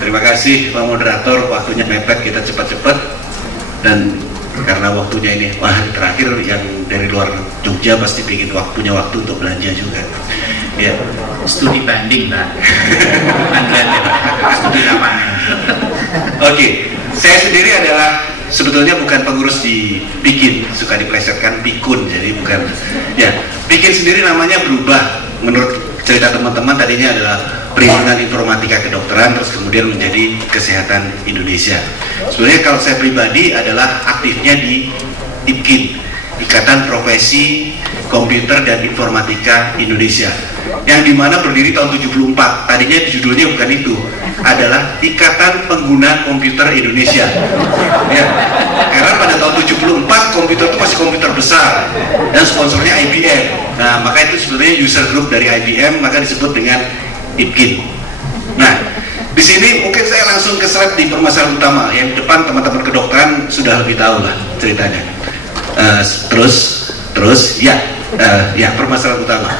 Terima kasih Pak Moderator, waktunya mepet, kita cepat-cepat. Dan karena waktunya ini hari terakhir, yang dari luar Jogja pasti bikin waktunya waktu untuk belanja juga. Ya. Studi banding, Pak. Studi lapangan. Oke, saya sendiri adalah sebetulnya bukan pengurus di Bikin, suka diplesetkan Pikun, jadi bukan. Ya, Bikin sendiri namanya berubah menurut cerita teman-teman, tadinya adalah Perhimpunan Informatika Kedokteran, terus kemudian menjadi Kesehatan Indonesia. Sebenarnya kalau saya pribadi adalah aktifnya di IPKIN, Ikatan Profesi Komputer dan Informatika Indonesia, yang dimana berdiri tahun 74. Tadinya judulnya bukan itu, adalah Ikatan Pengguna Komputer Indonesia. Ya, karena pada tahun 74 komputer itu masih komputer besar dan sponsornya IBM. Nah, maka itu sebenarnya user group dari IBM, maka disebut dengan IPKIN. Nah, di sini mungkin saya langsung ke slide di permasalahan utama. Yang depan teman-teman kedokteran sudah lebih tahu lah ceritanya. Ya, permasalahan utama.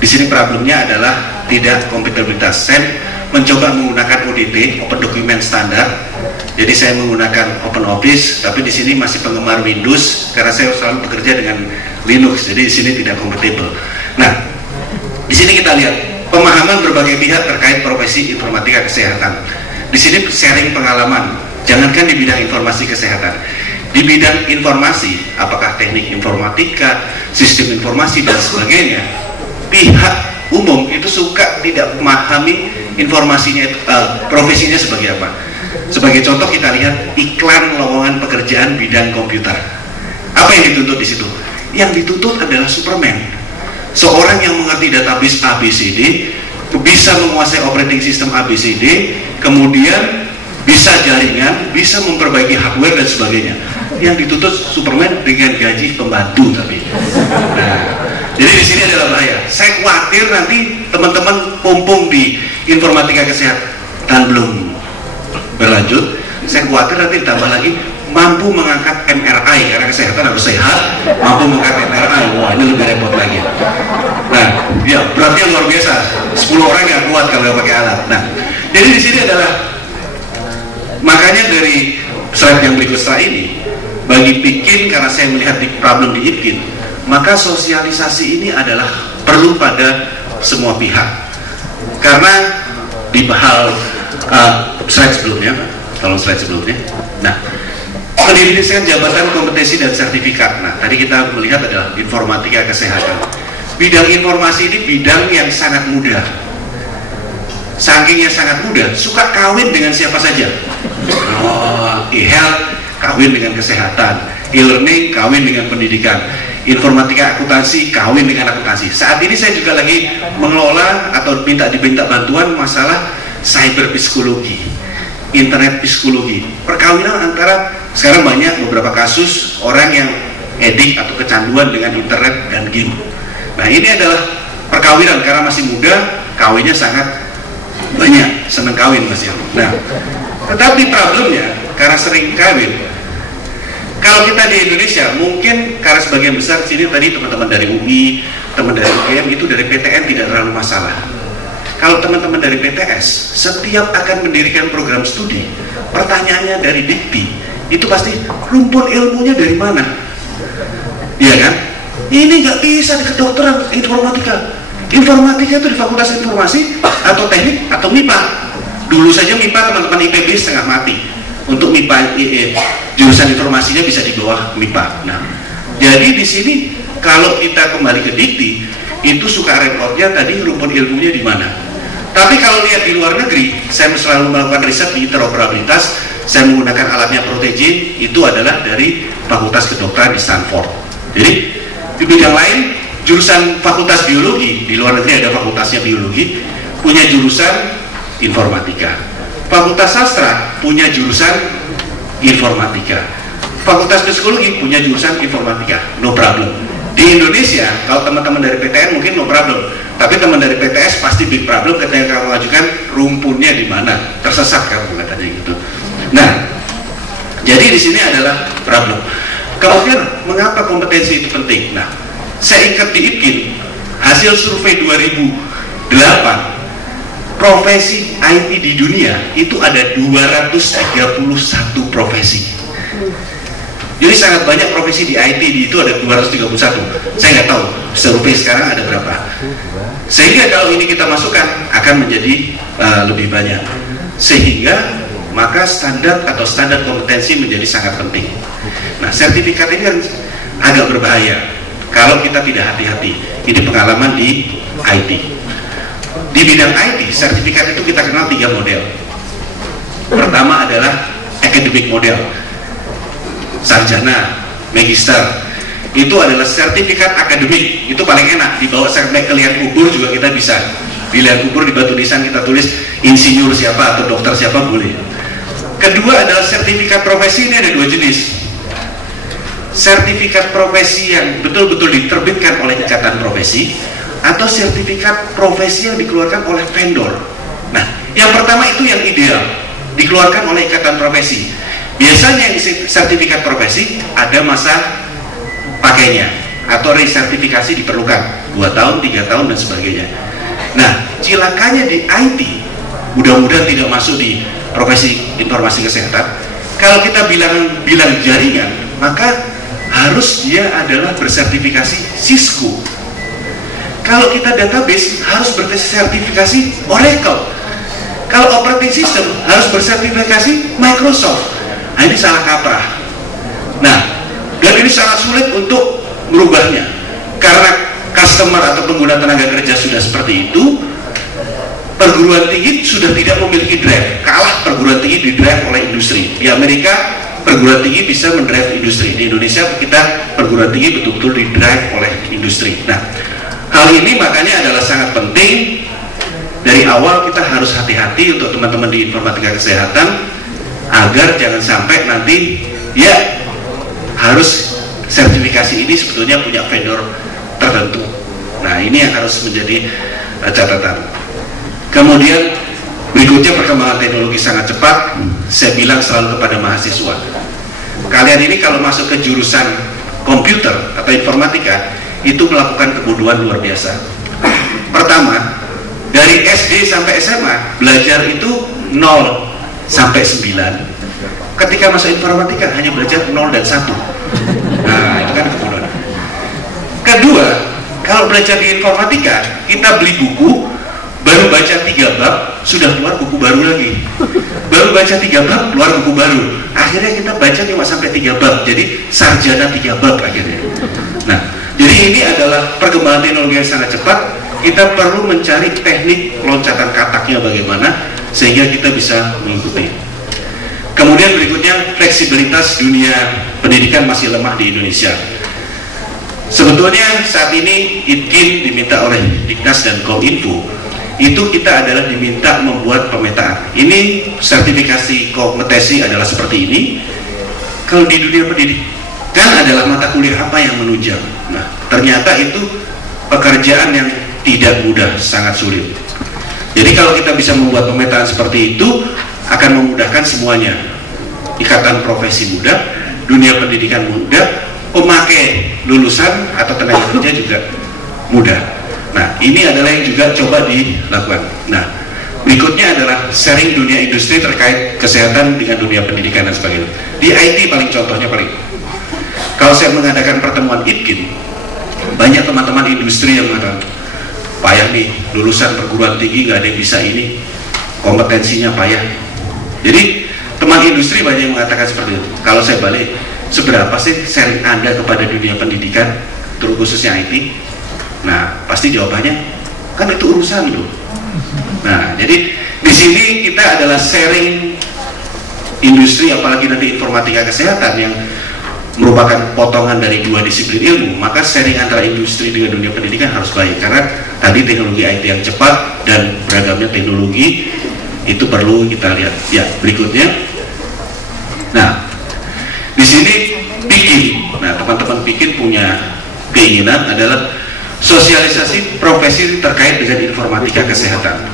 Di sini problemnya adalah tidak kompatibilitas. Saya mencoba menggunakan ODT, Open Document Standard. Jadi saya menggunakan Open Office, tapi di sini masih penggemar Windows karena saya selalu bekerja dengan Linux. Jadi di sini tidak kompatibel. Nah, di sini kita lihat pemahaman berbagai pihak terkait profesi informatika kesehatan. Di sini sharing pengalaman. Jangankan di bidang informasi kesehatan, di bidang informasi, apakah teknik informatika, sistem informasi dan sebagainya, pihak umum itu suka tidak memahami informasinya, profesinya sebagai apa. Sebagai contoh kita lihat iklan lowongan pekerjaan bidang komputer. Apa yang dituntut di situ? Yang dituntut adalah Superman. Seorang yang mengerti database ABCD, bisa menguasai operating system ABCD, kemudian bisa jaringan, bisa memperbaiki hardware dan sebagainya. Yang dituntut Superman dengan gaji pembantu tapi. Nah, jadi di sini adalah bahaya. Saya khawatir nanti teman-teman mumpung di informatika kesehatan belum berlanjut, saya khawatir nanti ditambah lagi mampu mengangkat MRI, karena kesehatan harus sehat, mampu mengangkat MRI, wah ini lebih repot lagi. Nah, ya beratnya luar biasa, 10 orang yang kuat kalau pakai alat. Nah, jadi di sini adalah makanya dari slide yang berikut setelah ini, bagi Bikin, karena saya melihat di problem di IPKIN, maka sosialisasi ini adalah perlu pada semua pihak. Karena di hal slide sebelumnya, tolong slide sebelumnya. Nah, pendidikan jabatan kompetensi dan sertifikat. Nah, tadi kita melihat adalah informatika kesehatan. Bidang informasi ini bidang yang sangat mudah. Sakingnya sangat mudah, suka kawin dengan siapa saja. E-health kawin dengan kesehatan, e-learning kawin dengan pendidikan, informatika akuntansi kawin dengan akuntansi. Saat ini saya juga lagi mengelola atau diminta bantuan masalah cyber psikologi, internet psikologi, perkawinan antara, sekarang banyak beberapa kasus orang yang edik atau kecanduan dengan internet dan game. Nah, ini adalah perkawinan karena masih muda, kawinnya sangat banyak, senang kawin Mas ya. Nah, tetapi problemnya karena sering kawin, kalau kita di Indonesia mungkin karena sebagian besar sini tadi teman-teman dari UI, teman dari UGM itu dari PTN tidak terlalu masalah. Kalau teman-teman dari PTS setiap akan mendirikan program studi, pertanyaannya dari Dikti itu pasti rumpun ilmunya dari mana? Iya kan? Ini nggak bisa di kedokteran informatika. Informatika itu di Fakultas Informasi atau Teknik atau MIPA. Dulu saja MIPA teman-teman IPB setengah mati. Untuk MIPA jurusan informasinya bisa di bawah MIPA. Nah, jadi di sini kalau kita kembali ke Dikti itu suka rekodnya tadi rumpun ilmunya di mana. Tapi kalau lihat di luar negeri, saya selalu melakukan riset di interoperabilitas. Saya menggunakan alatnya Protegen, itu adalah dari Fakultas Kedokteran di Stanford. Jadi di bidang lain, jurusan Fakultas Biologi di luar negeri ada fakultasnya biologi, punya jurusan informatika. Fakultas Sastra punya jurusan informatika. Fakultas Psikologi punya jurusan informatika. No problem. Di Indonesia, kalau teman-teman dari PTN mungkin no problem, tapi teman dari PTS pasti big problem ketika kamu ajukan rumpunnya di mana, tersesat kamu katanya gitu. Nah, jadi di sini adalah problem. Kemudian mengapa kompetensi itu penting? Nah, saya ingat di IPKIN hasil survei 2008, profesi IT di dunia itu ada 231 profesi. Jadi sangat banyak profesi di IT itu ada 231. Saya nggak tahu survei sekarang ada berapa. Sehingga kalau ini kita masukkan akan menjadi lebih banyak. Sehingga maka standar atau standar kompetensi menjadi sangat penting. Nah, sertifikat ini kan agak berbahaya kalau kita tidak hati-hati. Ini pengalaman di IT. Di bidang IT, sertifikat itu kita kenal 3 model. Pertama adalah academic model, sarjana, magister. Itu adalah sertifikat akademik. Itu paling enak, dibawa sampai ke liang kubur juga kita bisa. Di liang kubur di batu nisan kita tulis insinyur siapa atau dokter siapa boleh. Kedua adalah sertifikat profesi. Ini ada 2 jenis. Sertifikat profesi yang betul-betul diterbitkan oleh ikatan profesi, atau sertifikat profesi yang dikeluarkan oleh vendor. Nah, yang pertama itu yang ideal, dikeluarkan oleh ikatan profesi. Biasanya yang sertifikat profesi ada masa pakainya, atau resertifikasi diperlukan 2 tahun, 3 tahun dan sebagainya. Nah, cilakanya di IT, mudah-mudahan tidak masuk di profesi informasi kesehatan. Kalau kita bilang jaringan, maka harus dia adalah bersertifikasi Cisco. Kalau kita database harus bersertifikasi Oracle. Kalau operating system harus bersertifikasi Microsoft. Nah, ini salah kaprah. Nah, dan ini sangat sulit untuk merubahnya karena customer atau pengguna tenaga kerja sudah seperti itu. Perguruan tinggi sudah tidak memiliki drive, kalah perguruan tinggi di drive oleh industri. Di Amerika perguruan tinggi bisa mendrive industri. Di Indonesia kita perguruan tinggi betul-betul di drive oleh industri. Nah, hal ini makanya adalah sangat penting. Dari awal kita harus hati-hati untuk teman-teman di informatika kesehatan agar jangan sampai nanti ya harus sertifikasi ini sebetulnya punya vendor tertentu. Nah, ini yang harus menjadi catatan. Kemudian berikutnya, perkembangan teknologi sangat cepat. Saya bilang selalu kepada mahasiswa, kalian ini kalau masuk ke jurusan komputer atau informatika itu melakukan kebodohan luar biasa. Pertama, dari SD sampai SMA belajar itu 0 sampai 9. Ketika masuk informatika hanya belajar 0 dan 1. Nah, itu kan kebodohan. Kedua, kalau belajar di informatika, kita beli buku, baru baca 3 bab, sudah keluar buku baru lagi. Baru baca 3 bab, keluar buku baru. Akhirnya kita baca cuma sampai 3 bab, jadi sarjana 3 bab akhirnya. Nah, jadi ini adalah perkembangan teknologi yang sangat cepat. Kita perlu mencari teknik loncatan kataknya bagaimana, sehingga kita bisa mengikuti. Kemudian berikutnya, fleksibilitas dunia pendidikan masih lemah di Indonesia. Sebetulnya saat ini ITKIN diminta oleh Diknas dan Kominfo, itu kita adalah diminta membuat pemetaan. Ini sertifikasi kompetensi adalah seperti ini. Kalau di dunia pendidikan adalah mata kuliah apa yang menunjang. Nah, ternyata itu pekerjaan yang tidak mudah, sangat sulit. Jadi kalau kita bisa membuat pemetaan seperti itu, akan memudahkan semuanya. Ikatan profesi mudah, dunia pendidikan mudah, pemakai lulusan atau tenaga kerja juga mudah. Nah, ini adalah yang juga coba dilakukan. Nah, berikutnya adalah sharing dunia industri terkait kesehatan dengan dunia pendidikan dan sebagainya. Di IT contohnya paling. Kalau saya mengadakan pertemuan ITKIN, banyak teman-teman industri yang mengatakan, payah nih, lulusan perguruan tinggi nggak ada yang bisa ini, kompetensinya payah. Jadi teman industri banyak yang mengatakan seperti itu. Kalau saya balik, seberapa sih sharing Anda kepada dunia pendidikan, terkhususnya IT? Nah, pasti jawabannya kan itu urusan loh. Nah, jadi di sini kita adalah sharing industri, apalagi nanti informatika kesehatan yang merupakan potongan dari 2 disiplin ilmu, maka sharing antara industri dengan dunia pendidikan harus baik, karena tadi teknologi IT yang cepat dan beragamnya teknologi itu perlu kita lihat. Ya, berikutnya. Nah, di sini PIKIN. Nah, teman-teman PIKIN punya keinginan adalah sosialisasi profesi terkait dengan informatika kesehatan.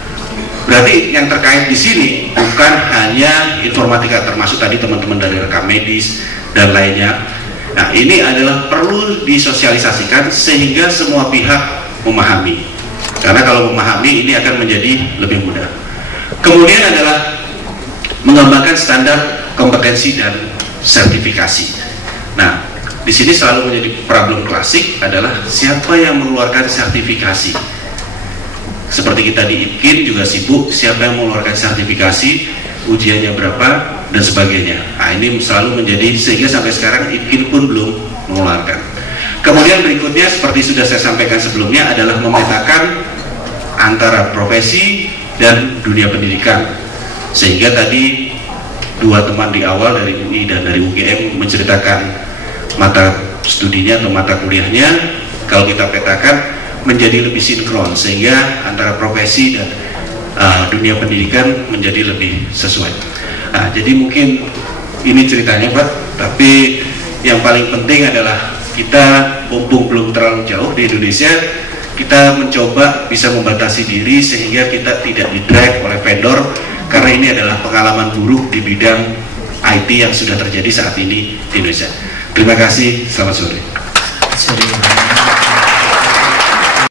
Berarti yang terkait di sini bukan hanya informatika, termasuk tadi teman-teman dari rekam medis dan lainnya. Nah, ini adalah perlu disosialisasikan sehingga semua pihak memahami. Karena kalau memahami ini akan menjadi lebih mudah. Kemudian adalah mengembangkan standar kompetensi dan sertifikasi. Nah, di sini selalu menjadi problem klasik adalah siapa yang mengeluarkan sertifikasi. Seperti kita di IPKIN juga sibuk, siapa yang mengeluarkan sertifikasi, ujiannya berapa, dan sebagainya. Nah, ini selalu menjadi, sehingga sampai sekarang IPKIN pun belum mengeluarkan. Kemudian berikutnya, seperti sudah saya sampaikan sebelumnya, adalah memetakan antara profesi dan dunia pendidikan. Sehingga tadi dua teman di awal dari UI dan dari UGM menceritakan mata studinya atau mata kuliahnya, kalau kita petakan menjadi lebih sinkron, sehingga antara profesi dan dunia pendidikan menjadi lebih sesuai. Nah, jadi mungkin ini ceritanya Pak, tapi yang paling penting adalah kita mumpung belum terlalu jauh di Indonesia, kita mencoba bisa membatasi diri sehingga kita tidak di-drag oleh vendor, karena ini adalah pengalaman buruk di bidang IT yang sudah terjadi saat ini di Indonesia. Terima kasih, selamat sore.